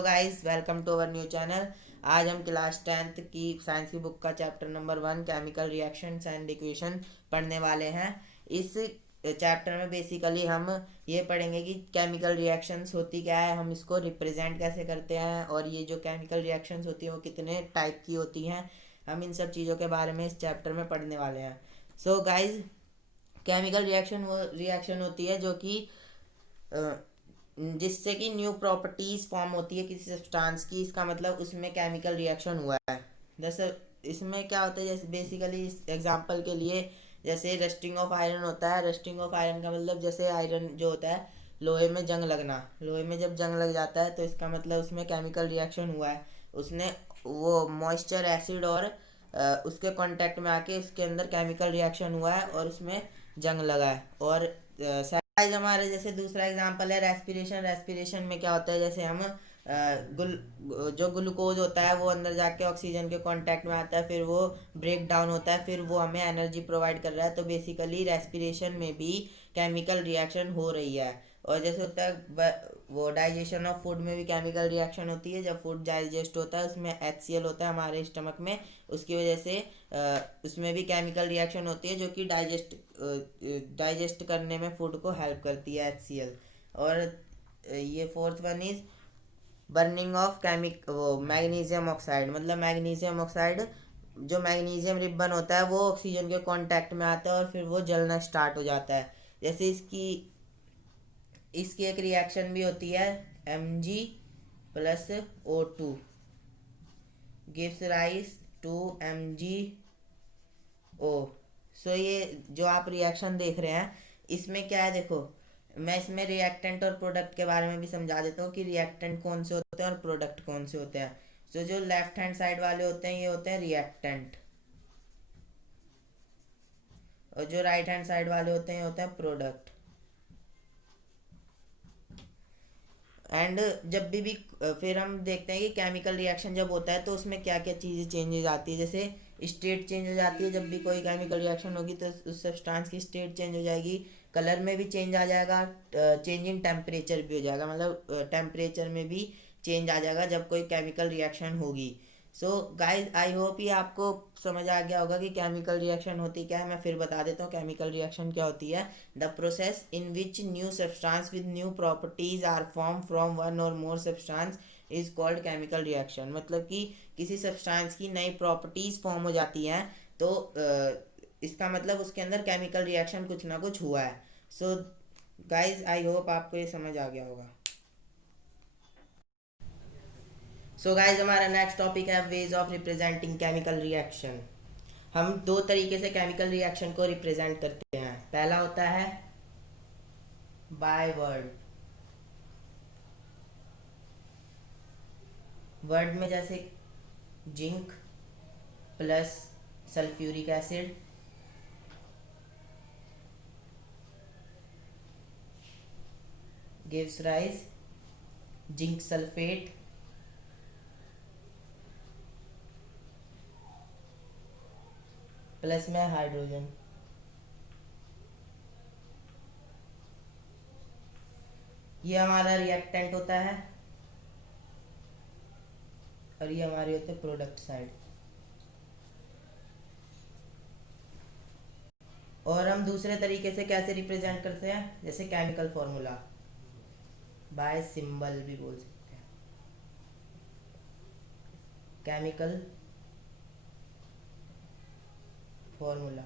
Hello guys, welcome to our new channel. आज हम class 10th की साइंस की बुक का chapter number 1 chemical reactions and equation पढ़ने वाले हैं। इस चैप्टर में बेसिकली हम ये पढ़ेंगे कि केमिकल रिएक्शंस होती क्या है, हम इसको रिप्रेजेंट कैसे करते हैं, और ये जो केमिकल रिएक्शंस होती हैं वो कितने टाइप की होती हैं। हम इन सब चीज़ों के बारे में इस चैप्टर में पढ़ने वाले हैं। सो गाइस, केमिकल रिएक्शन वो रिएक्शन होती है जो कि जिससे कि न्यू प्रॉपर्टीज फॉर्म होती है किसी सब्सटेंस की। इसका मतलब उसमें केमिकल रिएक्शन हुआ है। जैसे इसमें क्या होता है, जैसे बेसिकली इस एग्जांपल के लिए जैसे रस्टिंग ऑफ आयरन होता है। रस्टिंग ऑफ आयरन का मतलब जैसे आयरन जो होता है, लोहे में जंग लगना, लोहे में जब जंग लग जाता है तो इसका मतलब उसमें केमिकल रिएक्शन हुआ है। उसने वो मॉइस्चर एसिड और उसके कांटेक्ट में आके उसके अंदर केमिकल रिएक्शन हुआ है और उसमें जंग लगा है। और गाइस, हमारे जैसे दूसरा एग्जांपल है रेस्पिरेशन। रेस्पिरेशन में क्या होता है, जैसे हम जो ग्लूकोज होता है वो अंदर जाके ऑक्सीजन के कांटेक्ट में आता है, फिर वो ब्रेक डाउन होता है, फिर वो हमें एनर्जी प्रोवाइड कर रहा है। तो बेसिकली रेस्पिरेशन में भी केमिकल रिएक्शन हो रही है। और जैसे होता है वो डाइजेशन ऑफ फूड में भी केमिकल रिएक्शन होती है। जब फूड डाइजेस्ट होता है उसमें HCl होता है हमारे स्टमक में, उसकी वजह से उसमें भी केमिकल रिएक्शन होती है जो कि डाइजेस्ट करने में फूड को हेल्प करती है, HCl। और ये fourth one is burning of वो मैग्नीशियम ऑक्साइड। मतलब मैग्नीशियम ऑक्साइड, जो मैग्नीशियम रिबन होता है वो ऑक्सीजन के कांटेक्ट में आता है और फिर वो जलना स्टार्ट हो जाता है। जैसे इसकी इसकी एक रिएक्शन भी होती है, Mg+O2 gives rise to MgO। So ये जो आप रिएक्शन देख रहे हैं इसमें क्या है, देखो मैं इसमें रिएक्टेंट और प्रोडक्ट के बारे में भी समझा देता हूँ कि रिएक्टेंट कौन से होते हैं और प्रोडक्ट कौन से होते हैं। सो जो लेफ्ट हैंड साइड वाले होते हैं ये होते हैं रिएक्टेंट, और जो राइट हैंड साइड वाले होते हैं ये होते हैं प्रोडक्ट। एंड जब भी फिर हम देखते हैं कि केमिकल रिएक्शन जब होता है तो उसमें क्या क्या चीज़ें चेंजेस आती है। जैसे स्टेट चेंज हो जाती है, जब भी कोई केमिकल रिएक्शन होगी तो उस सब्सटेंस की स्टेट चेंज हो जाएगी, कलर में भी चेंज आ जाएगा, चेंज इन टेम्परेचर भी हो जाएगा। मतलब टेम्परेचर में भी चेंज आ जाएगा जब कोई केमिकल रिएक्शन होगी। सो गाइज, आई होप ये आपको समझ आ गया होगा कि केमिकल रिएक्शन होती क्या है। मैं फिर बता देता हूँ केमिकल रिएक्शन क्या होती है। The process in which new substance with new properties are form from one or more substance is called chemical reaction. मतलब कि किसी सब्सटेंस की नई प्रॉपर्टीज फॉर्म हो जाती हैं तो इसका मतलब उसके अंदर केमिकल रिएक्शन कुछ ना कुछ हुआ है। सो गाइज, आई होप आपको ये समझ आ गया होगा। सो गाइज, हमारा नेक्स्ट टॉपिक है ways of representing chemical reaction. हम दो तरीके से केमिकल रिएक्शन को रिप्रेजेंट करते हैं। पहला होता है बाय वर्ड। वर्ड में जैसे zinc plus sulphuric acid gives rise zinc sulphate plus में हाइड्रोजन। ये हमारा रिएक्टेंट होता है और ये हमारी होते हैं प्रोडक्ट साइड। और हम दूसरे तरीके से कैसे रिप्रेजेंट करते हैं, जैसे केमिकल फॉर्मूला, बाय सिंबल भी बोल सकते हैं। केमिकल फॉर्मूला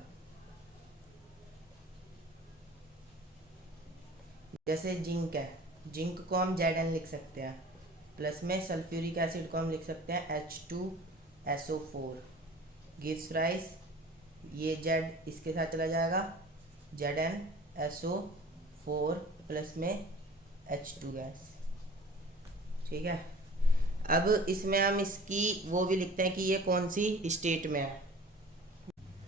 जैसे जिंक है, जिंक को हम Zn लिख सकते हैं, प्लस में सल्फ्यूरिक एसिड को हम लिख सकते हैं H2SO4 गिव्स राइज, ये Z इसके साथ चला जाएगा, ZnSO4 प्लस में H2 गैस। ठीक है, अब इसमें हम इसकी वो भी लिखते हैं कि ये कौन सी स्टेट में है।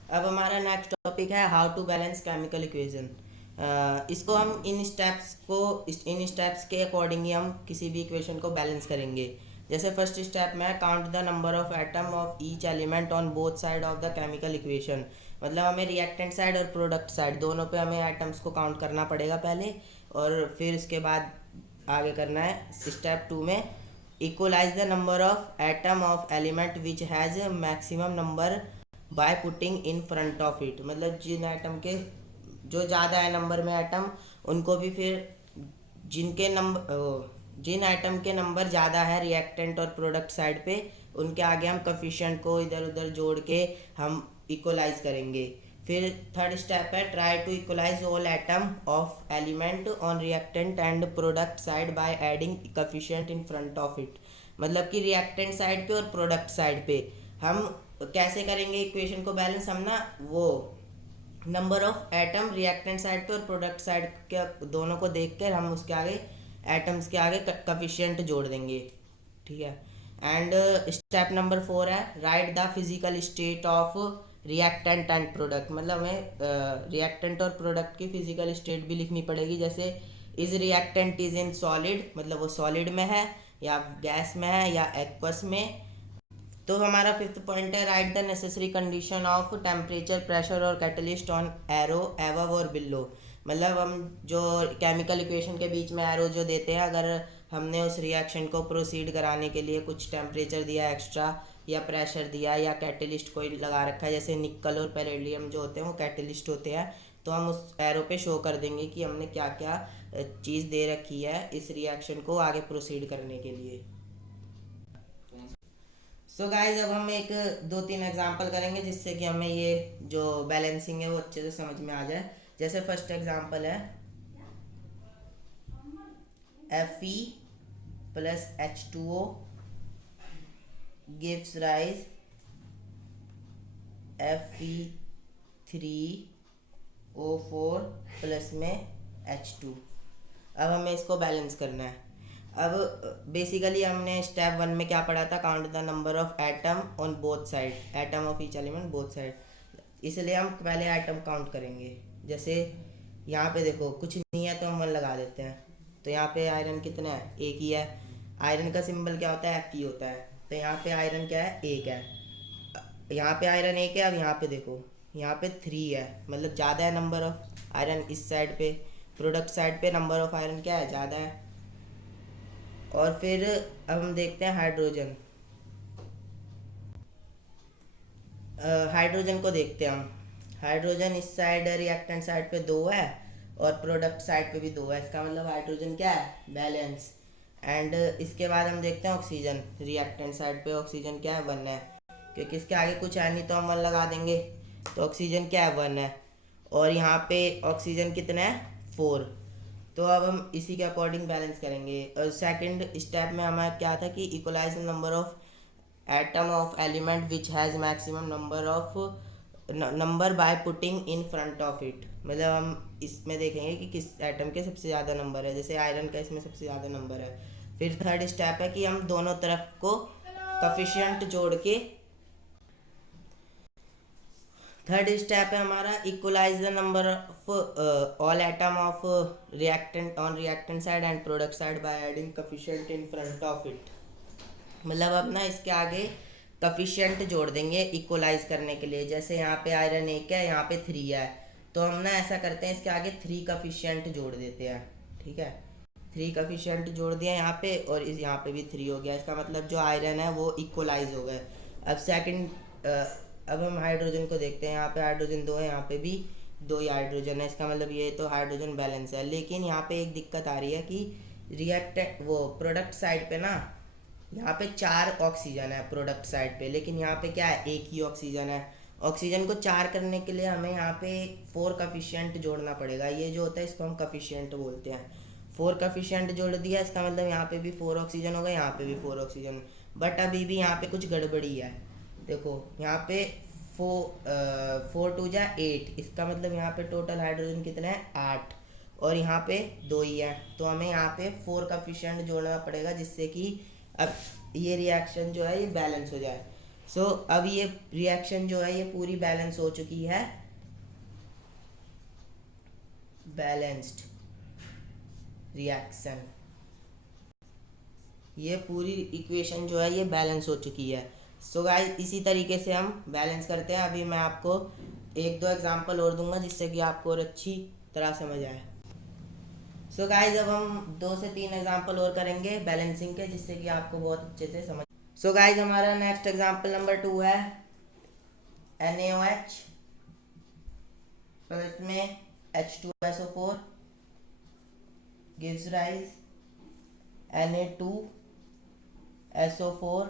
अब हमारा नेक्स्ट टॉपिक है how to balance chemical equation. इसको हम इन स्टेप्स के अकॉर्डिंग ही हम किसी भी इक्वेशन को बैलेंस करेंगे। जैसे फर्स्ट स्टेप में count the number of atom of each element on both side of the chemical equation. मतलब हमें रिएक्टेंट साइड और प्रोडक्ट साइड दोनों पे हमें एटम्स को काउंट करना पड़ेगा पहले, और फिर उसके बाद आगे करना है स्टेप 2 में equalize the number of atom of element which has maximum number by putting in front of it, मतलब जिन एटम के जो ज़्यादा है नंबर में एटम, उनको भी फिर जिनके नंबर जिन आइटम के नंबर ज़्यादा है रिएक्टेंट और प्रोडक्ट साइड पे, उनके आगे हम कफिशिएंट को इधर उधर जोड़ के हम इक्वलाइज करेंगे। फिर थर्ड स्टेप है try to equalize all atom of element on reactant and product side by adding coefficient in front of it, मतलब कि रिएक्टेंट साइड पे और प्रोडक्ट साइड पे हम कैसे करेंगे इक्वेशन को बैलेंस, हम ना वो number of atom reactant side पे और प्रोडक्ट साइड के दोनों को देख कर हम उसके आगे एटम्स के आगे कफिशिएंट जोड़ देंगे, ठीक है। एंड स्टेप नंबर 4 है right the physical state of reactant and product, मतलब हमें रिएक्टेंट और प्रोडक्ट की फिजिकल स्टेट भी लिखनी पड़ेगी, जैसे is reactant is in solid, मतलब वो सॉलिड में है या गैस में है या एक्वस में। तो हमारा फिफ्थ पॉइंट है right the necessary condition of temperature pressure और कैटलिस्ट ऑन एरो एवव और बिलो, मतलब हम जो केमिकल इक्वेशन के बीच में एरो जो देते हैं, अगर हमने उस रिएक्शन को प्रोसीड कराने के लिए कुछ टेम्परेचर दिया एक्स्ट्रा या प्रेशर दिया या कैटलिस्ट कोई लगा रखा है, जैसे निकल और पेरिडियम जो होते हैं वो कैटलिस्ट होते हैं, तो हम उस एरो पे शो कर देंगे कि हमने क्या क्या चीज़ दे रखी है इस रिएक्शन को आगे प्रोसीड करने के लिए। सो गाइज अब हम एक 2-3 एग्जांपल करेंगे जिससे कि हमें ये जो बैलेंसिंग है वो अच्छे से समझ में आ जाए। जैसे फर्स्ट एग्जांपल है Fe plus H2O gives rise Fe3O4 plus में H2। अब हमें इसको बैलेंस करना है। अब बेसिकली हमने स्टेप 1 में क्या पढ़ा था, count the number of atom on both side, atom of each element both side, इसलिए हम पहले एटम काउंट करेंगे। जैसे यहाँ पे देखो कुछ नहीं है तो हम 1 लगा देते हैं, तो यहाँ पे आयरन कितना है, एक ही है। आयरन का सिंबल क्या होता है, Fe होता है, तो यहाँ पे आयरन क्या है, एक है। यहाँ पे आयरन एक है। अब यहाँ पे देखो यहाँ पे 3 है, मतलब ज़्यादा है नंबर ऑफ आयरन इस साइड पे, प्रोडक्ट साइड पे नंबर ऑफ आयरन क्या है, ज़्यादा है। और फिर अब हम देखते हैं हाइड्रोजन, हाइड्रोजन को देखते हैं हम। हाइड्रोजन इस साइड रिएक्टेंट साइड पे 2 है और प्रोडक्ट साइड पे भी 2 है, इसका मतलब हाइड्रोजन क्या है, बैलेंस। एंड इसके बाद हम देखते हैं ऑक्सीजन, रिएक्टेंट साइड पे ऑक्सीजन क्या है, 1 है, क्योंकि इसके आगे कुछ है नहीं तो हम 1 लगा देंगे, तो ऑक्सीजन क्या है, 1 है। और यहाँ पे ऑक्सीजन कितना है, 4। तो अब हम इसी के अकॉर्डिंग बैलेंस करेंगे। और सेकंड स्टेप में हमारा क्या था कि equalize the number of atom of element which has maximum number by putting in front of it, मतलब हम इसमें देखेंगे कि किस एटम के सबसे ज़्यादा नंबर है, जैसे आयरन का इसमें सबसे ज़्यादा नंबर है। फिर थर्ड स्टेप है कि हम दोनों तरफ को कफिशिएंट जोड़ के, थर्ड स्टेप है हमारा equalize the number of all atom of reactant on reactant side and product side by adding coefficient in front of it, मतलब अब ना इसके आगे कफिशिएंट जोड़ देंगे इक्वलाइज करने के लिए। जैसे यहाँ पे आयरन 1 है, यहाँ पे 3 है, तो हम ना ऐसा करते हैं इसके आगे 3 कफिशिएंट जोड़ देते हैं, ठीक है। 3 कफिशिएंट जोड़ दिया यहाँ पे और इस यहाँ पे भी 3 हो गया, इसका मतलब जो आयरन है वो इक्वलाइज हो गए। अब सेकंड अब हम हाइड्रोजन को देखते हैं, यहाँ पे हाइड्रोजन 2 है, यहाँ पे भी 2 ही हाइड्रोजन है, इसका मतलब ये तो हाइड्रोजन बैलेंस है। लेकिन यहाँ पे एक दिक्कत आ रही है कि रिएक्टेंट वो प्रोडक्ट साइड पे ना यहाँ पे 4 ऑक्सीजन है प्रोडक्ट साइड पे, लेकिन यहाँ पे क्या है, एक ही ऑक्सीजन है। ऑक्सीजन को 4 करने के लिए हमें यहाँ पे 4 कफिशिएंट जोड़ना पड़ेगा, ये जो होता है इसको हम कफिशिएंट बोलते हैं। 4 कफिशिएंट जोड़ दिया, इसका मतलब यहाँ पे भी 4 ऑक्सीजन होगा, यहाँ पे भी 4 ऑक्सीजन, बट अभी भी यहाँ पे कुछ गड़बड़ी है। देखो यहाँ पे 4 2 जा 8, इसका मतलब यहाँ पे टोटल हाइड्रोजन कितना है, 8, और यहाँ पे 2 ही है, तो हमें यहाँ पे 4 कफिशिएंट जोड़ना पड़ेगा जिससे कि अब ये रिएक्शन जो है ये बैलेंस हो जाए। सो अब ये रिएक्शन जो है ये पूरी बैलेंस हो चुकी है, बैलेंस्ड रिएक्शन, ये पूरी इक्वेशन जो है ये बैलेंस हो चुकी है। सो गाइस इसी तरीके से हम बैलेंस करते हैं। अभी मैं आपको 1-2 एग्जांपल और दूंगा जिससे कि आपको और अच्छी तरह समझ आए। सो गाइज अब हम 2 से 3 एग्जाम्पल और करेंगे बैलेंसिंग के, जिससे कि आपको बहुत अच्छे से समझ। सो गाइज हमारा नेक्स्ट एग्जाम्पल नंबर 2 है NaOH प्लस में H2SO4 gives rise Na2SO4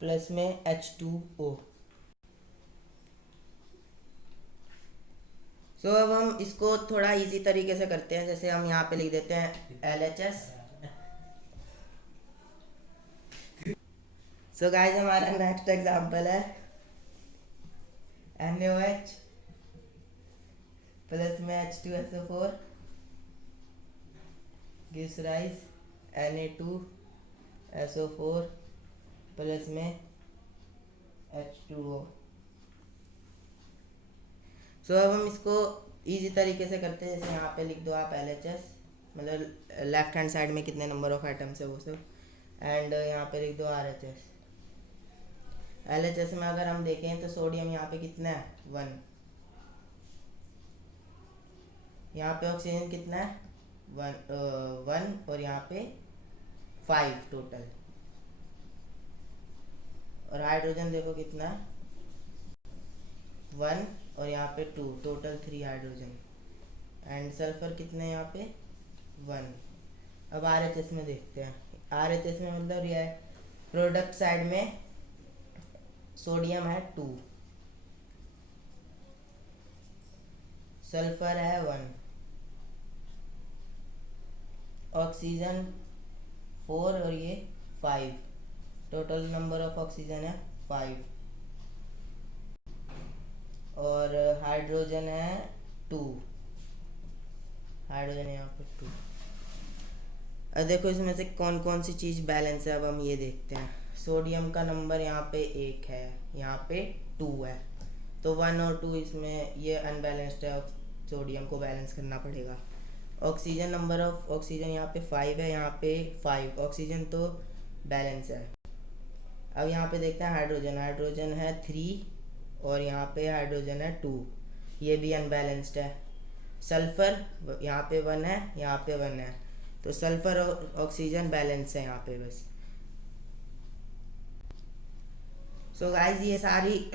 plus में H2O। सो अब हम इसको थोड़ा इजी तरीके से करते हैं। जैसे हम यहाँ पे लिख देते हैं LHS। सो गाइस हमारा नेक्स्ट एग्जांपल है NaOH प्लस में H2SO4 gives rise Na2SO4 plus में H2O। सो अब हम इसको इजी तरीके से करते हैं। जैसे यहाँ पे लिख दो आप LHS, मतलब लेफ्ट हैंड साइड में कितने नंबर ऑफ एटम्स है वो सब, एंड यहाँ पे लिख दो RHS। LHS में अगर हम देखें तो सोडियम यहाँ पे कितना है 1, यहाँ पे ऑक्सीजन कितना है 1 और यहाँ पे 5 टोटल, और हाइड्रोजन देखो कितना है 1 और यहाँ पे 2, टोटल 3 हाइड्रोजन, एंड सल्फर कितने यहाँ पे 1। अब RHS में देखते हैं। RHS में मतलब यह है प्रोडक्ट साइड में सोडियम है 2, सल्फर है 1, ऑक्सीजन 4 और ये 5, टोटल नंबर ऑफ ऑक्सीजन है 5, और हाइड्रोजन है 2, हाइड्रोजन यहाँ पे 2। अब देखो इसमें से कौन कौन सी चीज़ बैलेंस है, अब हम ये देखते हैं। सोडियम का नंबर यहाँ पे 1 है, यहाँ पे 2 है, तो 1 और 2 इसमें ये अनबैलेंस्ड है, सोडियम को बैलेंस करना पड़ेगा। ऑक्सीजन नंबर ऑफ ऑक्सीजन यहाँ पे 5 है, यहाँ पे 5, ऑक्सीजन तो बैलेंस है। अब यहाँ पे देखते हैं हाइड्रोजन, हाइड्रोजन है 3 और यहाँ पे हाइड्रोजन है 2, ये भी अनबैलेंस्ड है। सल्फर यहाँ पे 1 है, यहाँ पे 1 है, तो सल्फर और ऑक्सीजन बैलेंस है यहाँ पे बस। सो गाइस ये सारी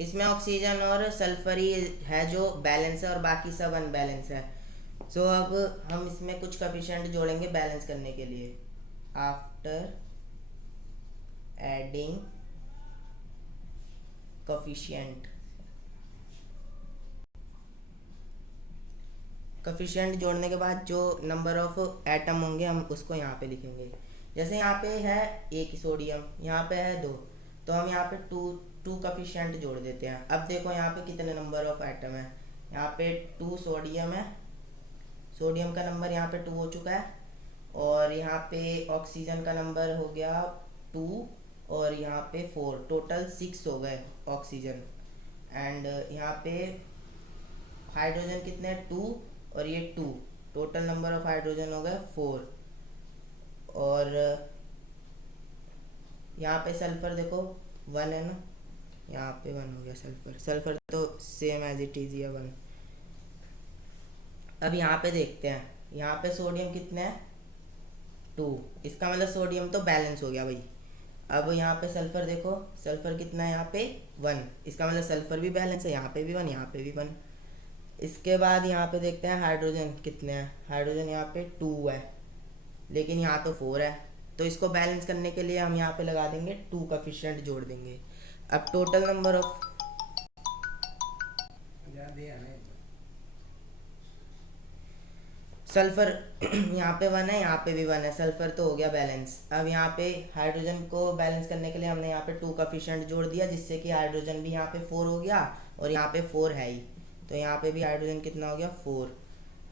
इसमें ऑक्सीजन और सल्फर ही है जो बैलेंस है और बाकी सब अनबैलेंस है। सो अब हम इसमें कुछ कोएफिशिएंट जोड़ेंगे बैलेंस करने के लिए। आफ्टर एडिंग कोएफिशिएंट, कोएफिशिएंट जोड़ने के बाद जो नंबर ऑफ एटम होंगे हम उसको यहाँ पे लिखेंगे। जैसे यहाँ पे है 1 सोडियम, यहाँ पे है 2, तो हम यहाँ पे 2 कोएफिशिएंट जोड़ देते हैं। अब देखो यहाँ पे कितने नंबर ऑफ एटम है, यहाँ पे 2 सोडियम है, सोडियम का नंबर यहाँ पे 2 हो चुका है, और यहाँ पे ऑक्सीजन का नंबर हो गया 2 और यहाँ पे 4, टोटल 6 हो गए ऑक्सीजन। एंड यहाँ पे हाइड्रोजन कितने हैं 2 और ये 2, टोटल नंबर ऑफ हाइड्रोजन हो गए 4, और यहाँ पे सल्फर देखो 1 है ना, यहाँ पे 1 हो गया सल्फर, सल्फर तो सेम एज इट इज ये 1। अब यहाँ पे देखते हैं, यहाँ पे सोडियम कितने हैं 2, इसका मतलब सोडियम तो बैलेंस हो गया भाई। अब यहाँ पे सल्फर देखो, सल्फर कितना है यहाँ पे 1, इसका मतलब सल्फर भी बैलेंस है, यहाँ पे भी 1, यहाँ पे भी 1। इसके बाद यहाँ पे देखते हैं हाइड्रोजन कितने हैं, हाइड्रोजन यहाँ पे 2 है, लेकिन यहाँ तो 4 है, तो इसको बैलेंस करने के लिए हम यहाँ पे लगा देंगे 2 कोएफिशिएंट जोड़ देंगे। अब टोटल नंबर ऑफ सल्फर यहाँ पे 1 है, यहाँ पे भी 1 है, सल्फर तो हो गया बैलेंस। अब यहाँ पे हाइड्रोजन को बैलेंस करने के लिए हमने यहाँ पे 2 कोएफिशिएंट जोड़ दिया, जिससे कि हाइड्रोजन भी यहाँ पे 4 हो गया और यहाँ पे 4 है ही, तो यहाँ पे भी हाइड्रोजन कितना हो गया 4।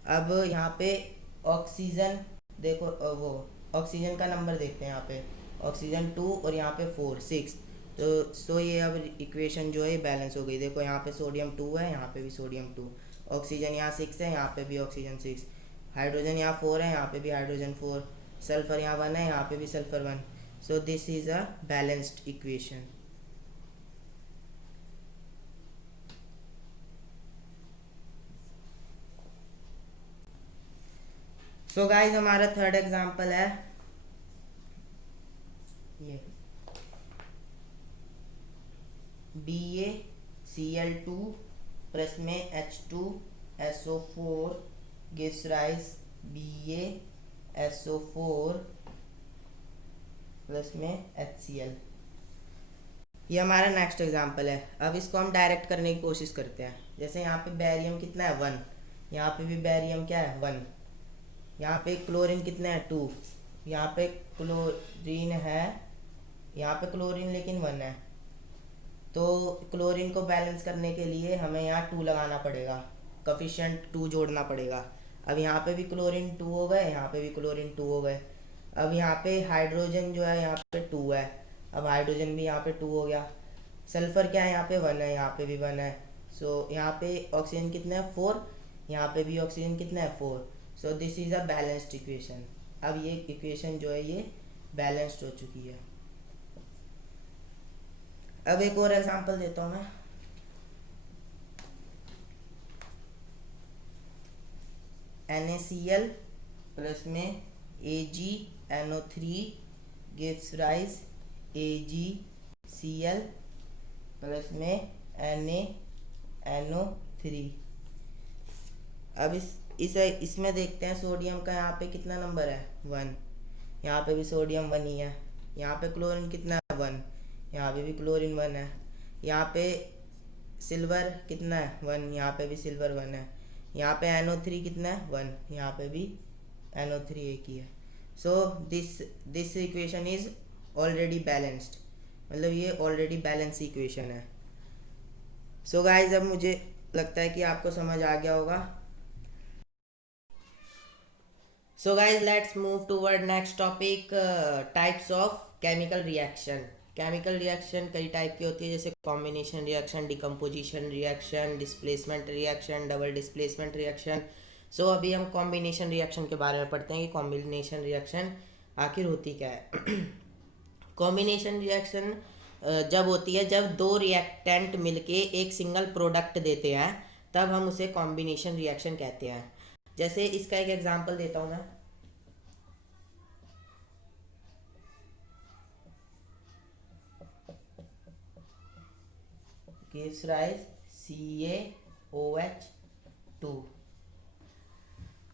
अब यहाँ पे ऑक्सीजन देखो, वो ऑक्सीजन का नंबर देखते हैं, यहाँ पे ऑक्सीजन 2 और यहाँ पे 4 6, तो सो ये अब इक्वेशन जो है बैलेंस हो गई। देखो यहाँ पे सोडियम 2 है, यहाँ पे भी सोडियम 2, ऑक्सीजन यहाँ 6 है, यहाँ पे भी ऑक्सीजन 6, हाइड्रोजन यहाँ 4 है, यहाँ पे भी हाइड्रोजन 4, सल्फर यहाँ 1 है, यहाँ पे भी sulphur 1। So this is a balanced equation. So guys हमारा थर्ड एग्जांपल है ये BaCl2 प्लस में H2SO4 gives rise BaSO4 plus में HCl। ये हमारा नेक्स्ट एग्जांपल है। अब इसको हम डायरेक्ट करने की कोशिश करते हैं। जैसे यहाँ पे बैरियम कितना है 1, यहाँ पे भी बैरियम क्या है 1, यहाँ पे क्लोरीन कितना है 2, यहाँ पे क्लोरीन है, यहाँ पे क्लोरीन लेकिन 1 है। तो क्लोरीन को बैलेंस करने के लिए हमें यहाँ 2 लगाना पड़ेगा, कोफिशिएंट 2 जोड़ना पड़ेगा। अब यहाँ पे भी क्लोरीन 2 हो गए, यहाँ पे भी क्लोरीन 2 हो गए। अब यहाँ पे हाइड्रोजन जो है यहाँ पे 2 है, अब हाइड्रोजन भी यहाँ पे 2 हो गया। सल्फर क्या है यहाँ पे 1 है, यहाँ पे भी 1 है। सो यहाँ पे ऑक्सीजन कितना है 4, यहाँ पे भी ऑक्सीजन कितना है 4। So this is a balanced equation. अब ये इक्वेशन जो है ये बैलेंस्ड हो चुकी है। अब एक और एग्जांपल देता हूँ मैं। NaCl प्लस में AgNO3 gives rise AgCl plus में NaNO3। अब इसमें देखते हैं सोडियम का यहाँ पे कितना नंबर है 1, यहाँ पे भी सोडियम 1 ही है। यहाँ पे क्लोरीन कितना है 1, यहाँ पे भी क्लोरीन 1 है। यहाँ पे सिल्वर कितना है 1, यहाँ पे भी सिल्वर 1 है। यहाँ पे NO3 कितना है 1, यहाँ पे भी NO3 एक ही है। So this equation is already balanced, मतलब ये ऑलरेडी बैलेंस इक्वेशन है। सो गाइज अब मुझे लगता है कि आपको समझ आ गया होगा। So guys let's move toward next topic, types of chemical reaction. Chemical reaction कई टाइप की होती है, जैसे combination reaction, decomposition reaction, displacement reaction, double displacement reaction. So अभी हम कॉम्बिनेशन रिएक्शन के बारे में पढ़ते हैं कि कॉम्बिनेशन रिएक्शन आखिर होती क्या है। कॉम्बिनेशन रिएक्शन जब होती है जब दो रिएक्टेंट मिलके एक सिंगल प्रोडक्ट देते हैं, तब हम उसे कॉम्बिनेशन रिएक्शन कहते हैं। जैसे इसका एक एग्जांपल देता हूँ मैं। Gives rise CaOH2।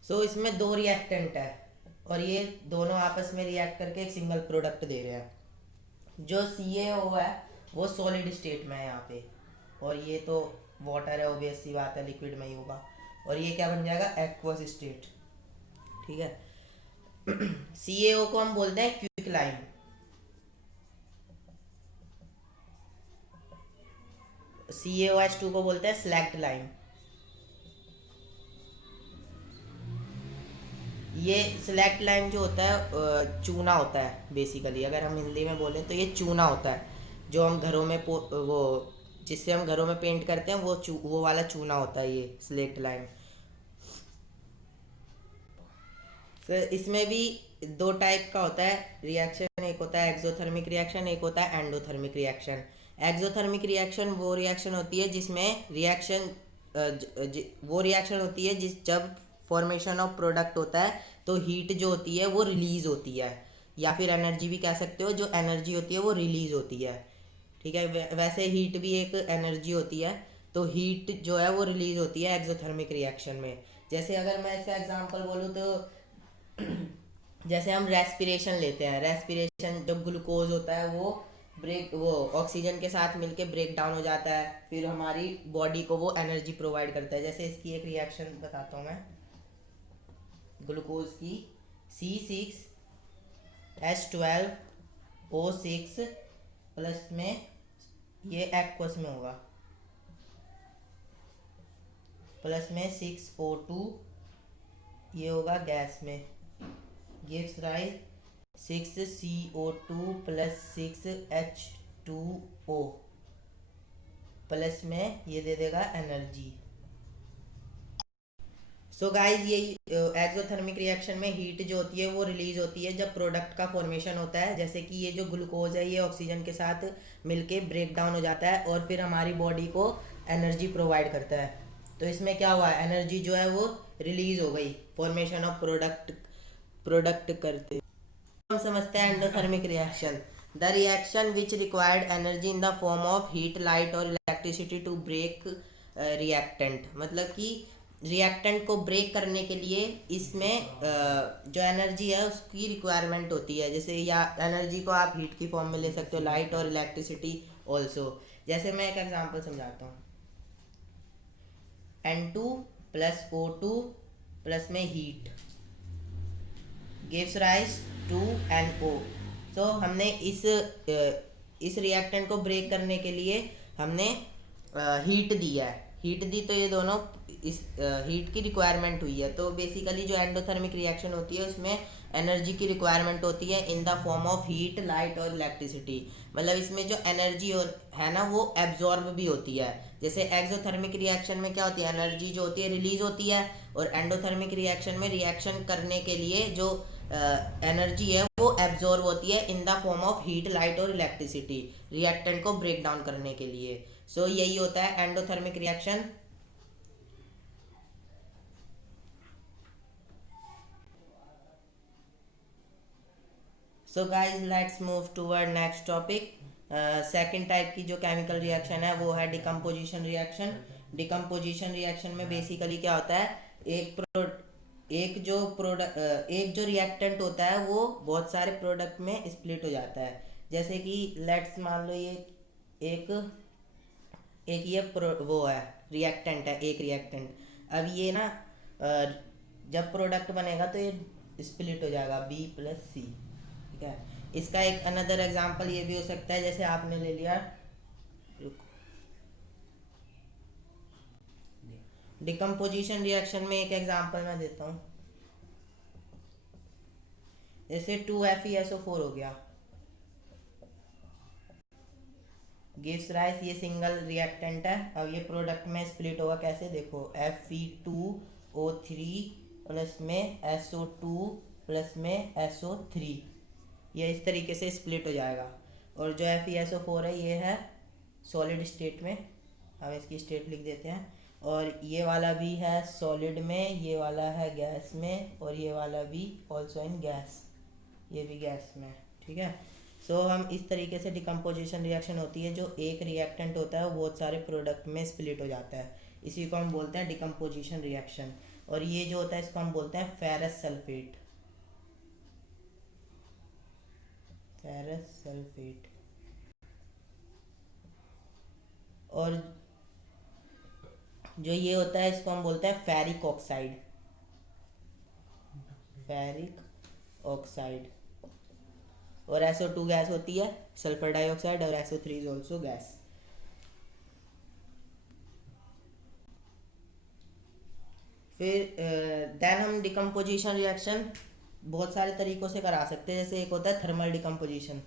सो इसमें दो रिएक्टेंट है और ये दोनों आपस में रिएक्ट करके एक सिंगल प्रोडक्ट दे रहे हैं। जो CaO है वो सॉलिड स्टेट में है यहाँ पे, और ये तो वाटर है, ऑब्वियस सी बात है लिक्विड में ही होगा। और ये क्या बन जाएगा एक्वस स्टेट, ठीक है। CaO को हम बोलते हैं क्विक लाइम, CaOH2 को बोलते हैं स्लैक्ड लाइम। ये सिलेक्ट लाइम जो होता है चूना होता है बेसिकली, अगर हम हिंदी में बोलें तो ये चूना होता है जो हम घरों में वो जिससे हम घरों में पेंट करते हैं, वो वाला चूना होता है ये सिलेक्ट लाइम। तो इसमें भी दो टाइप का होता है रिएक्शन, एक होता है एक्सोथर्मिक रिएक्शन, एक होता है एंडोथर्मिक रिएक्शन। एक्सोथर्मिक रिएक्शन वो रिएक्शन होती है जिसमें वो रिएक्शन होती है जब फॉर्मेशन ऑफ प्रोडक्ट होता है तो हीट जो होती है वो रिलीज होती है, या फिर एनर्जी भी कह सकते हो, जो एनर्जी होती है वो रिलीज होती है, ठीक है। वैसे हीट भी एक एनर्जी होती है, तो हीट जो है वो रिलीज होती है एक्सोथर्मिक रिएक्शन में। जैसे अगर मैं इसका एग्जांपल बोलूँ तो जैसे हम रेस्पिरेशन लेते हैं, रेस्पिरेशन जब ग्लूकोज होता है वो ऑक्सीजन के साथ मिलके ब्रेक डाउन हो जाता है, फिर हमारी बॉडी को वो एनर्जी प्रोवाइड करता है। जैसे इसकी एक रिएक्शन बताता हूँ मैं, ग्लूकोज की C6H12O6 प्लस में ये एक्वस में होगा, प्लस में 6O2 ये होगा गैस में, gives rise 6CO2 plus 6H2O plus में ये दे देगा एनर्जी। सो गाइज ये एक्सोथर्मिक रिएक्शन में हीट जो होती है वो रिलीज होती है जब प्रोडक्ट का फॉर्मेशन होता है। जैसे कि ये जो ग्लूकोज है ये ऑक्सीजन के साथ मिलके ब्रेक डाउन हो जाता है और फिर हमारी बॉडी को एनर्जी प्रोवाइड करता है। तो इसमें क्या हुआ, एनर्जी जो है वो रिलीज हो गई फॉर्मेशन ऑफ प्रोडक्ट प्रोडक्ट करते। हम समझते हैं endothermic reaction, the reaction which required energy in the form of heat, light और इलेक्ट्रिसिटी टू ब्रेक रिएक्टेंट। मतलब कि रिएक्टेंट को ब्रेक करने के लिए इसमें जो एनर्जी है उसकी रिक्वायरमेंट होती है। जैसे या एनर्जी को आप हीट की फॉर्म में ले सकते हो, लाइट और इलेक्ट्रिसिटी ऑल्सो। जैसे मैं एक एग्जांपल समझाता हूँ। N2 प्लस O2 प्लस में heat gives rise to NO। So हमने इस रिएक्टेंट को ब्रेक करने के लिए हमने हीट दिया है, हीट दी, तो ये दोनों इस हीट की रिक्वायरमेंट हुई है। तो बेसिकली जो एंडोथर्मिक रिएक्शन होती है उसमें एनर्जी की रिक्वायरमेंट होती है in the form of heat, light और इलेक्ट्रिसिटी। मतलब इसमें जो एनर्जी है ना वो एब्जॉर्ब भी होती है। जैसे एक्सोथर्मिक रिएक्शन में क्या होती है, एनर्जी जो होती है रिलीज होती है, और एंडोथर्मिक रिएक्शन में रिएक्शन करने के लिए जो एनर्जी है वो एब्जॉर्ब होती है in the form of heat, light और इलेक्ट्रिसिटी, रिएक्टेंट को ब्रेक डाउन करने के लिए। सो यही होता है endothermic reaction. So guys let's move toward next topic. Second type की जो केमिकल रिएक्शन है वो है डिकम्पोजिशन रिएक्शन। डिकम्पोजिशन रिएक्शन में बेसिकली क्या होता है, एक जो रिएक्टेंट होता है वो बहुत सारे प्रोडक्ट में स्प्लिट हो जाता है। जैसे कि लेट्स मान लो ये एक एक ये वो है रिएक्टेंट है, एक रिएक्टेंट। अब ये ना जब प्रोडक्ट बनेगा तो ये स्प्लिट हो जाएगा B प्लस C। ठीक है, इसका एक अनदर एग्जांपल ये भी हो सकता है, जैसे आपने ले लिया, डिकम्पोजिशन रिएक्शन में एक एग्जांपल मैं देता हूँ। जैसे 2FeSO4 हो गया, गिव्स राइस, ये सिंगल रिएक्टेंट है। अब ये प्रोडक्ट में स्प्लिट होगा कैसे, देखो Fe2O3 प्लस में SO2 प्लस में SO3, ये इस तरीके से स्प्लिट हो जाएगा। और जो FeSO4 है ये है सॉलिड स्टेट में, हम इसकी स्टेट लिख देते हैं। और ये वाला भी है सॉलिड में, ये वाला है गैस में, और ये वाला भी ऑल्सो इन गैस, ये भी गैस में। ठीक है, सो हम इस तरीके से डिकम्पोजिशन रिएक्शन होती है, जो एक रिएक्टेंट होता है वो बहुत सारे प्रोडक्ट में स्प्लिट हो जाता है, इसी को हम बोलते हैं डिकम्पोजिशन रिएक्शन। और ये जो होता है इसको हम बोलते हैं फेरस सल्फेट, फेरस सल्फेट। और जो ये होता है इसको हम बोलते हैं फेरिक ऑक्साइड, फेरिक ऑक्साइड। और SO2 गैस होती है, सल्फर डाइऑक्साइड, और SO3 इज ऑल्सो गैस। फिर देन हम डिकम्पोजिशन रिएक्शन बहुत सारे तरीक़ों से करा सकते हैं। जैसे एक होता है थर्मल डिकम्पोजिशन।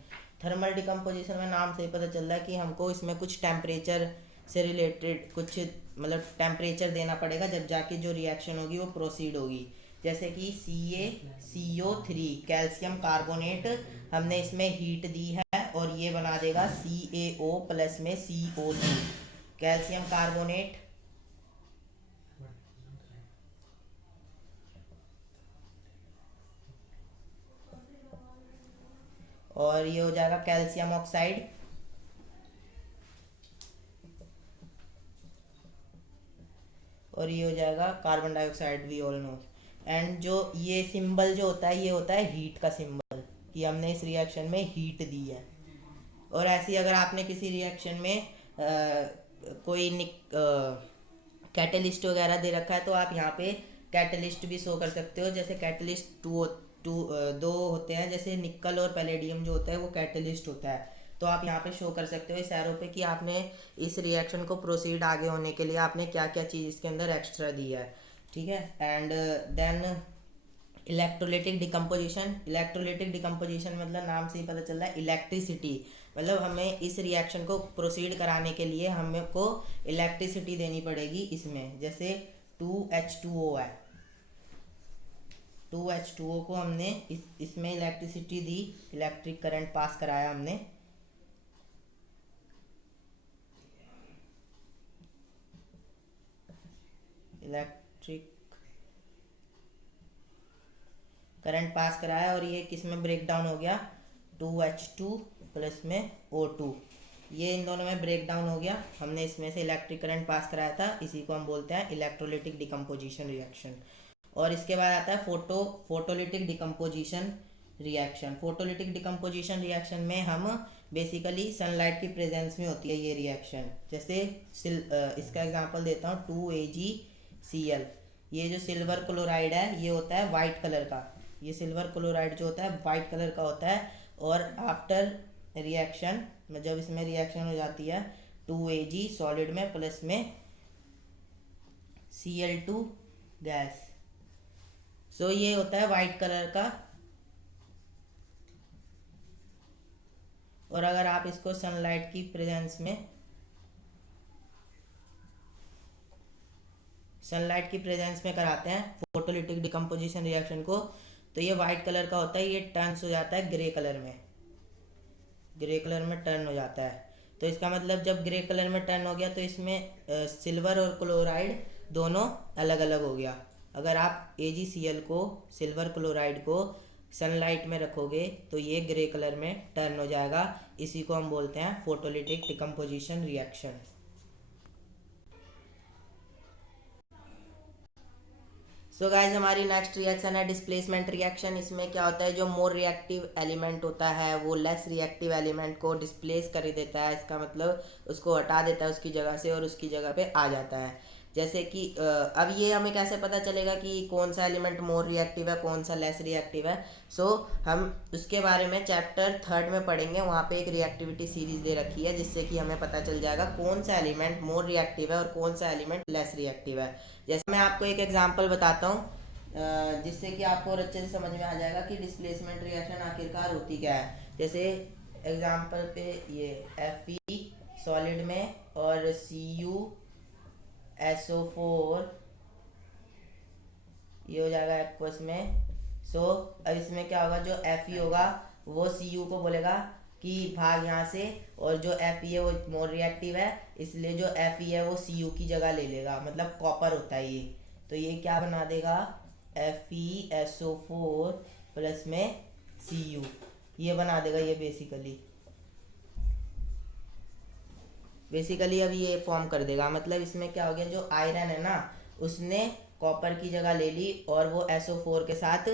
थर्मल डिकम्पोजिशन में नाम से ही पता चल रहा है कि हमको इसमें कुछ टेम्परेचर से रिलेटेड कुछ मतलब टेम्परेचर देना पड़ेगा, जब जाके जो रिएक्शन होगी वो प्रोसीड होगी। जैसे कि CaCO3 कैल्शियम कार्बोनेट, हमने इसमें हीट दी है और ये बना देगा CaO प्लस में CO2, कैल्शियम कार्बोनेट। और ये हो जाएगा कैल्शियम ऑक्साइड, और ये हो जाएगा carbon dioxide, we all know. And जो ये सिंबल जो होता है ये होता है हीट का सिंबल, कि हमने इस रिएक्शन में हीट दी है। और ऐसी अगर आपने किसी रिएक्शन में कोई कैटलिस्ट वगैरह दे रखा है तो आप यहाँ पे कैटलिस्ट भी शो कर सकते हो। जैसे कैटलिस्ट दो होते हैं, जैसे निकल और पैलेडियम जो होता है वो कैटलिस्ट होता है, तो आप यहाँ पे शो कर सकते हो इस एरो पे कि आपने इस रिएक्शन को प्रोसीड आगे होने के लिए आपने क्या क्या चीज़ इसके अंदर एक्स्ट्रा दी है। ठीक है, and then electrolytic decomposition. Electrolytic decomposition मतलब नाम से ही पता चल रहा है इलेक्ट्रिसिटी, मतलब हमें इस रिएक्शन को प्रोसीड कराने के लिए हमको इलेक्ट्रिसिटी देनी पड़ेगी इसमें। जैसे 2H2O है, 2H2O को हमने इसमें इलेक्ट्रिसिटी दी, इलेक्ट्रिक करंट पास कराया हमने। इलेक्ट्रिक करंट पास कराया और ये किस में ब्रेक डाउन हो गया, 2H2 प्लस में O2, ये इन दोनों में ब्रेक डाउन हो गया। हमने इसमें से इलेक्ट्रिक करंट पास कराया था, इसी को हम बोलते हैं इलेक्ट्रोलिटिक डिकम्पोजिशन रिएक्शन। और इसके बाद आता है photolytic decomposition reaction. Photolytic decomposition reaction में हम बेसिकली सनलाइट की प्रेजेंस में होती है ये रिएक्शन। जैसे इसका एग्जांपल देता हूँ, 2AgCl। ये जो सिल्वर क्लोराइड है ये होता है वाइट कलर का, ये सिल्वर क्लोराइड जो होता है वाइट कलर का होता है। और आफ्टर रिएक्शन में जब इसमें रिएक्शन हो जाती है 2Ag सॉलिड में प्लस में Cl2 गैस, सो ये होता है वाइट कलर का। और अगर आप इसको सनलाइट की प्रेजेंस में कराते हैं फोटोलिटिक डिकम्पोजिशन रिएक्शन को, तो ये वाइट कलर का होता है, ये टर्न्स हो जाता है ग्रे कलर में टर्न हो जाता है। तो इसका मतलब जब ग्रे कलर में टर्न हो गया तो इसमें सिल्वर और क्लोराइड दोनों अलग अलग हो गया। अगर आप AgCl को, सिल्वर क्लोराइड को सनलाइट में रखोगे तो ये ग्रे कलर में टर्न हो जाएगा, इसी को हम बोलते हैं photolytic decomposition reaction. So guys हमारी नेक्स्ट रिएक्शन है डिस्प्लेसमेंट रिएक्शन। इसमें क्या होता है, जो मोर रिएक्टिव एलिमेंट होता है वो लेस रिएक्टिव एलिमेंट को डिस्प्लेस कर देता है। इसका मतलब उसको हटा देता है उसकी जगह से और उसकी जगह पे आ जाता है। जैसे कि अब ये हमें कैसे पता चलेगा कि कौन सा एलिमेंट मोर रिएक्टिव है कौन सा लेस रिएक्टिव है। सो हम उसके बारे में चैप्टर 3 में पढ़ेंगे, वहाँ पे एक रिएक्टिविटी सीरीज दे रखी है जिससे कि हमें पता चल जाएगा कौन सा एलिमेंट मोर रिएक्टिव है और कौन सा एलिमेंट लेस रिएक्टिव है। जैसे मैं आपको एक एग्जांपल बताता हूँ जिससे कि आपको और अच्छे से समझ में आ जाएगा कि डिस्प्लेसमेंट रिएक्शन आखिरकार होती क्या है। जैसे एग्जांपल पे ये Fe सॉलिड में और CuSO4 ये हो जाएगा एक्वस में। सो अब इसमें क्या होगा, जो Fe होगा वो Cu को बोलेगा कि भाग यहाँ से, और जो Fe है वो मोर रिएक्टिव है इसलिए जो Fe है वो Cu की जगह ले लेगा, मतलब कॉपर होता है ये। तो ये क्या बना देगा, FeSO4 प्लस में Cu, ये बना देगा ये बेसिकली अब ये फॉर्म कर देगा। मतलब इसमें क्या हो गया, जो आयरन है ना उसने कॉपर की जगह ले ली और वो SO4 के साथ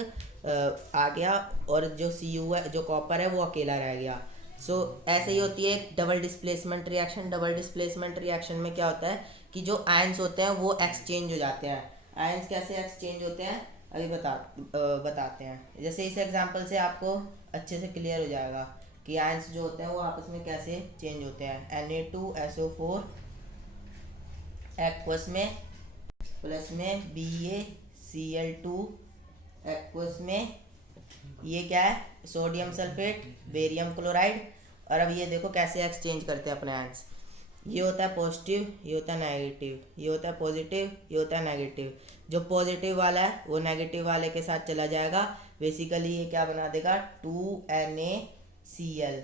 आ गया, और जो Cu है जो कॉपर है वो अकेला रह गया। सो ऐसे ही होती है एक double displacement reaction. Double displacement reaction में क्या होता है कि जो आयंस होते हैं वो एक्सचेंज हो जाते हैं। आयंस कैसे एक्सचेंज होते हैं अभी बताते हैं। जैसे इस एग्जांपल से आपको अच्छे से क्लियर हो जाएगा कि आयंस जो होते हैं वो आपस में कैसे चेंज होते हैं। Na2SO4 एक्वस में प्लस में BaCl2 एक्वस में, ये क्या है, सोडियम सल्फेट बेरियम क्लोराइड। और अब ये देखो कैसे एक्सचेंज करते हैं अपने आयंस। ये होता है पॉजिटिव, ये होता है नेगेटिव, ये होता है पॉजिटिव, ये होता है नेगेटिव। जो पॉजिटिव वाला है वो नेगेटिव वाले के साथ चला जाएगा, बेसिकली ये क्या बना देगा 2NaCl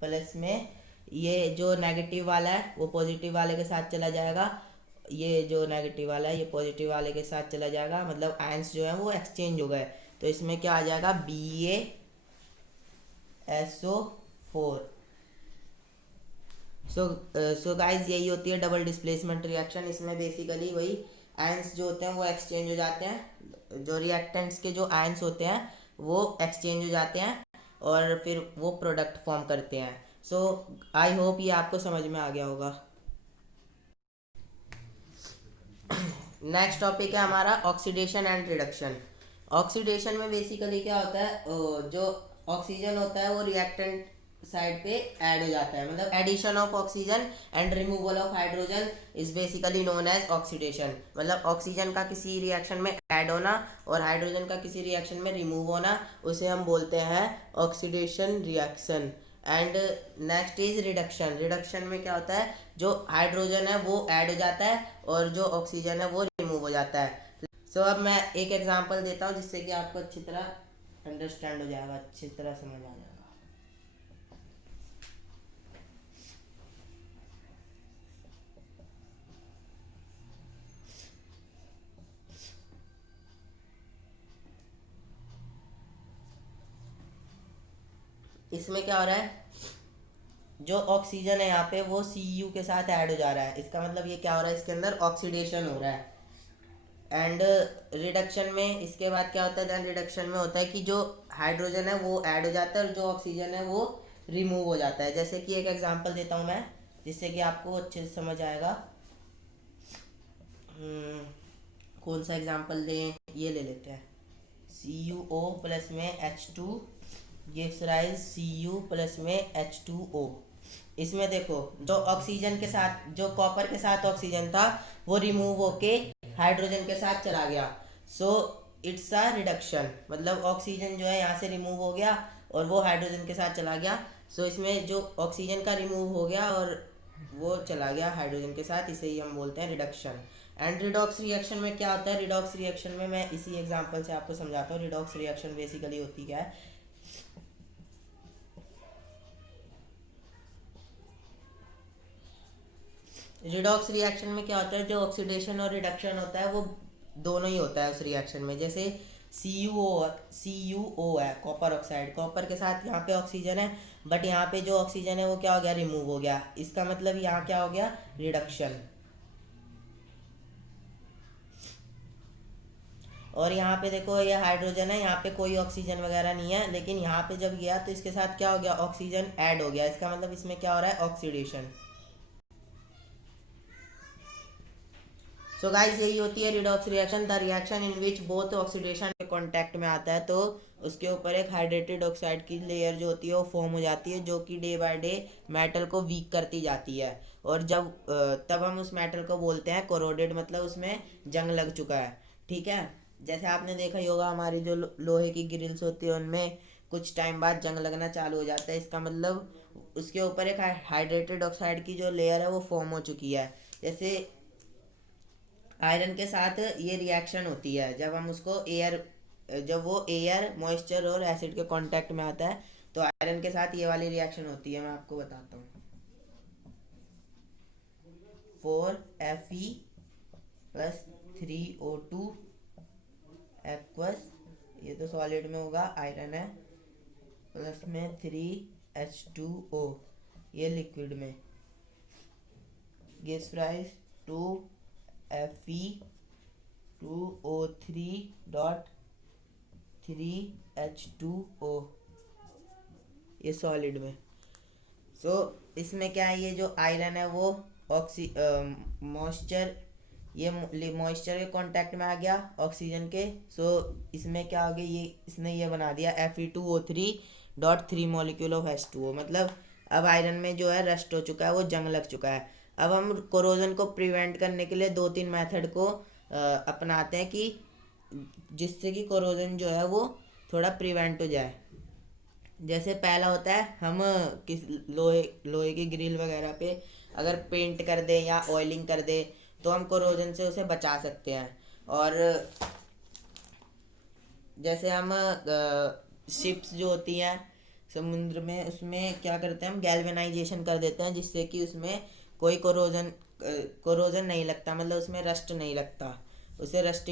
प्लस में, ये जो नेगेटिव वाला है वो पॉजिटिव वाले के साथ चला जाएगा, ये जो नेगेटिव वाला है ये पॉजिटिव वाले के साथ चला जाएगा, मतलब आयंस जो है वो एक्सचेंज हो गए। तो इसमें क्या आ जाएगा BaSO4। सो गाइज यही होती है डबल डिस्प्लेसमेंट रिएक्शन। इसमें बेसिकली वही आयंस जो होते हैं वो एक्सचेंज हो जाते हैं, जो रिएक्टेंट्स के जो आयंस होते हैं वो एक्सचेंज हो जाते हैं और फिर वो प्रोडक्ट फॉर्म करते हैं। सो आई होप ये आपको समझ में आ गया होगा। नेक्स्ट टॉपिक है हमारा ऑक्सीडेशन एंड रिडक्शन। ऑक्सीडेशन में बेसिकली क्या होता है, जो ऑक्सीजन होता है वो रिएक्टेंट साइड पे ऐड हो जाता है, मतलब addition of oxygen and removal of hydrogen is basically known as oxidation. मतलब ऑक्सीजन का किसी रिएक्शन में ऐड होना और हाइड्रोजन का किसी रिएक्शन में रिमूव होना, उसे हम बोलते हैं oxidation reaction. And next is reduction. Reduction में क्या होता है, जो हाइड्रोजन है वो ऐड हो जाता है और जो ऑक्सीजन है वो रिमूव हो जाता है। सो अब मैं एक एग्जांपल देता हूँ जिससे कि आपको अच्छी तरह अंडरस्टैंड हो जाएगा, अच्छी तरह समझ आ जाएगा। इसमें क्या हो रहा है, जो ऑक्सीजन है यहाँ पे वो Cu के साथ ऐड हो जा रहा है, इसका मतलब ये क्या हो रहा है, इसके अंदर ऑक्सीडेशन हो रहा है। एंड रिडक्शन में इसके बाद क्या होता है, देन रिडक्शन में होता है कि जो हाइड्रोजन है वो ऐड हो जाता है और जो ऑक्सीजन है वो रिमूव हो जाता है। जैसे कि एक एग्जांपल देता हूँ मैं, जिससे कि आपको अच्छे से समझ आएगा। कौन सा एग्जांपल दें, ये ले लेते हैं। CuO प्लस में H2 gives rise Cu plus में H2O। इसमें देखो, जो ऑक्सीजन के साथ, जो कॉपर के साथ ऑक्सीजन था वो रिमूव होके हाइड्रोजन के साथ चला गया। सो इट्स अ रिडक्शन, मतलब ऑक्सीजन जो है यहाँ से रिमूव हो गया और वो हाइड्रोजन के साथ चला गया। सो इसमें जो ऑक्सीजन का रिमूव हो गया और वो चला गया हाइड्रोजन के साथ, इसे ही हम बोलते हैं रिडक्शन। एंड रिडॉक्स रिएक्शन में क्या होता है, रिडॉक्स रिएक्शन में मैं इसी एग्जांपल से आपको समझाता हूँ। रिडॉक्स रिएक्शन बेसिकली होती क्या है, रिडॉक्स रिएक्शन में क्या होता है, जो ऑक्सीडेशन और रिडक्शन होता है वो दोनों ही होता है उस रिएक्शन में। जैसे सी यू ओ है, कॉपर ऑक्साइड, कॉपर के साथ यहाँ पे ऑक्सीजन है, बट यहाँ पे जो ऑक्सीजन है वो क्या हो गया, रिमूव हो गया। इसका मतलब यहाँ क्या हो गया, रिडक्शन। और यहाँ पे देखो, ये हाइड्रोजन है, यहाँ पे कोई ऑक्सीजन वगैरह नहीं है, लेकिन यहाँ पे जब गया तो इसके साथ क्या हो गया, ऑक्सीजन ऐड हो गया। इसका मतलब इसमें क्या हो रहा है, ऑक्सीडेशन। सो गाइस, यही होती है redox reaction, the reaction in which both oxidation के कांटेक्ट में आता है, तो उसके ऊपर एक हाइड्रेटेड ऑक्साइड की लेयर जो होती है वो फॉर्म हो जाती है, जो कि डे बाय डे मेटल को वीक करती जाती है। और जब तब हम उस मेटल को बोलते हैं कोरोडेड, मतलब उसमें जंग लग चुका है। ठीक है, जैसे आपने देखा ही होगा, हमारी जो लोहे की ग्रिल्स होती है उनमें कुछ टाइम बाद जंग लगना चालू हो जाता है। इसका मतलब उसके ऊपर एक हाइड्रेटेड ऑक्साइड की जो लेयर है वो फॉर्म हो चुकी है। जैसे आयरन के साथ ये रिएक्शन होती है जब हम उसको एयर, जब वो एयर, मॉइस्चर और एसिड के कांटेक्ट में आता है, तो आयरन के साथ ये वाली रिएक्शन होती है। मैं आपको बताता हूँ। 4Fe+3O2 एक्वस, ये तो सॉलिड में होगा, आयरन है, प्लस में 3H2O, ये लिक्विड में, गिव्स राइज टू Fe2O3.3H2O, ये सॉलिड में। सो इसमें क्या है, ये जो आयरन है वो मॉइस्चर, ये मॉइस्चर के कांटेक्ट में आ गया ऑक्सीजन के। सो इसमें क्या हो गया, ये इसने ये बना दिया Fe2O3.3 मॉलिक्यूल ऑफ H2O, मतलब अब आयरन में जो है रस्ट हो चुका है, वो जंग लग चुका है। अब हम कोरोजन को प्रिवेंट करने के लिए दो तीन मेथड को अपनाते हैं कि जिससे कि कोरोजन जो है वो थोड़ा प्रिवेंट हो जाए। जैसे पहला होता है, हम किस लोहे लोहे की ग्रिल वगैरह पे अगर पेंट कर दें या ऑयलिंग कर दें तो हम कोरोजन से उसे बचा सकते हैं। और जैसे हम शिप्स जो होती हैं समुद्र में, उसमें क्या करते हैं, हम गैल्वेनाइजेशन कर देते हैं, जिससे कि उसमें कोई कोरोजन नहीं लगता, मतलब उसमें रस्ट नहीं लगता। उसे रस्ट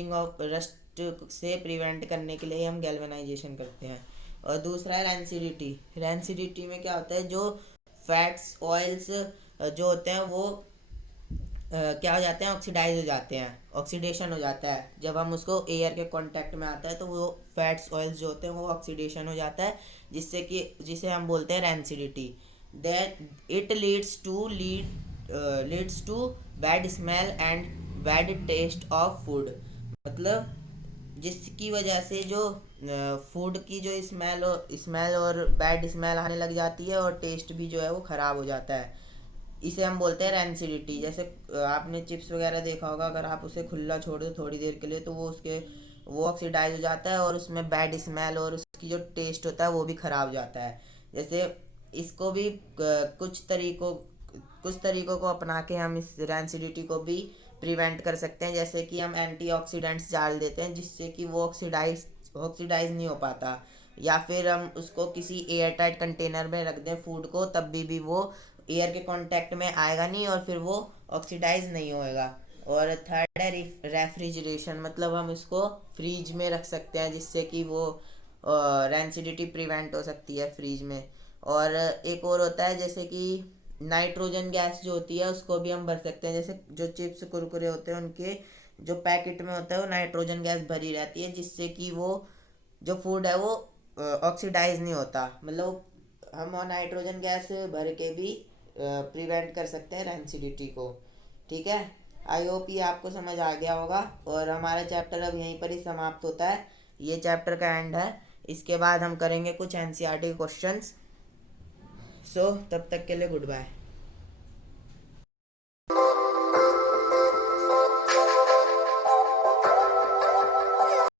से प्रिवेंट करने के लिए हम गैल्वेनाइजेशन करते हैं। और दूसरा है रैंसिडिटी। रैंसिडिटी में क्या होता है, जो फैट्स ऑयल्स जो होते हैं वो क्या हो जाते हैं, ऑक्सीडाइज हो जाते हैं, ऑक्सीडेशन हो जाता है। जब हम उसको एयर के कांटेक्ट में आता है तो वो फैट्स ऑयल्स जो होते हैं वो ऑक्सीडेशन हो जाता है, जिसे हम बोलते हैं rancidity. That it leads to bad smell and bad taste of food, मतलब जिसकी वजह से जो फूड की जो स्मेल और बैड स्मेल आने लग जाती है और टेस्ट भी जो है वो ख़राब हो जाता है। इसे हम बोलते हैं रैंसिडिटी। जैसे आपने चिप्स वगैरह देखा होगा, अगर आप उसे खुला छोड़ दो थोड़ी देर के लिए तो वो ऑक्सीडाइज हो जाता है और उसमें बैड स्मेल और उसकी जो टेस्ट होता है वो भी ख़राब हो जाता है। जैसे इसको भी कुछ तरीकों को अपना के हम इस रैंसिडिटी को भी प्रिवेंट कर सकते हैं। जैसे कि हम एंटीऑक्सीडेंट्स डाल देते हैं जिससे कि वो ऑक्सीडाइज नहीं हो पाता, या फिर हम उसको किसी एयर टाइट कंटेनर में रख दें फूड को, तब भी वो एयर के कांटेक्ट में आएगा नहीं और फिर वो ऑक्सीडाइज नहीं होएगा। और थर्ड है रेफ्रिजरेशन, मतलब हम इसको फ्रीज में रख सकते हैं जिससे कि वो रैंसिडिटी प्रिवेंट हो सकती है फ्रीज में। और एक और होता है जैसे कि नाइट्रोजन गैस जो होती है उसको भी हम भर सकते हैं। जैसे जो चिप्स कुरकुरे होते हैं उनके जो पैकेट में होता है वो नाइट्रोजन गैस भरी रहती है, जिससे कि वो जो फूड है वो ऑक्सीडाइज नहीं होता। मतलब हम नाइट्रोजन गैस भर के भी प्रिवेंट कर सकते हैं रेंसिडिटी को। ठीक है, आई होप ये आपको समझ आ गया होगा। और हमारा चैप्टर अब यहीं पर ही समाप्त होता है, ये चैप्टर का एंड है। इसके बाद हम करेंगे कुछ एनसीईआरटी क्वेश्चंस। सो तब तक के लिए गुड बाय।